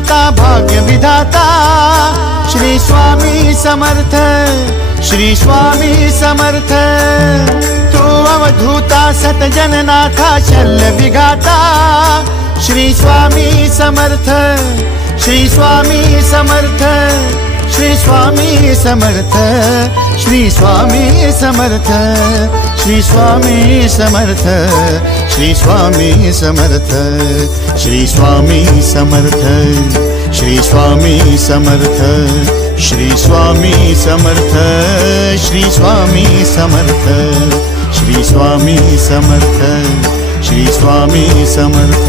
दाता भाग्य विधाता श्री स्वामी समर्थ, श्री स्वामी समर्थ। तू अवधूता सतजननाथा शल्य विघाता श्री स्वामी समर्थ, श्री स्वामी समर्थ, श्री स्वामी समर्थ, श्री स्वामी समर्थ, श्री स्वामी समर्थ, श्री स्वामी समर्थ, श्री स्वामी समर्थ, श्री स्वामी समर्थ, श्री स्वामी समर्थ, श्री स्वामी समर्थ, श्री स्वामी समर्थ, श्री स्वामी समर्थ।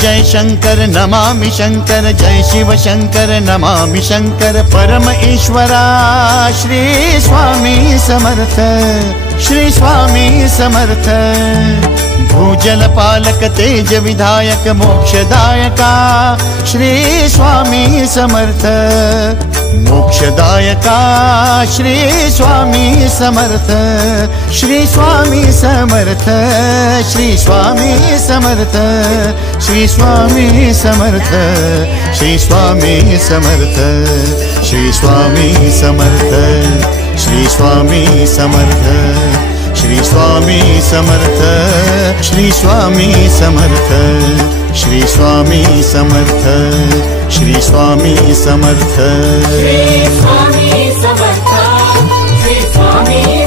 जय शंकर नमामि शंकर, जय शिव शंकर नमामि शंकर। परम ईश्वरा श्री स्वामी समर्थ, श्री स्वामी समर्थ। भूजल पालक तेज विधायक मोक्षदायका श्री स्वामी समर्थ, मोक्षदायका श्री स्वामी समर्थ, श्री स्वामी समर्थ, श्री स्वामी समर्थ, श्री स्वामी समर्थ, श्री स्वामी समर्थ, श्री स्वामी समर्थ, श्री स्वामी समर्थ, श्री स्वामी समर्थ, श्री स्वामी समर्थ, श्री स्वामी समर्थ, श्री स्वामी समर्थ, श्री स्वामी समर्थ, श्री स्वामी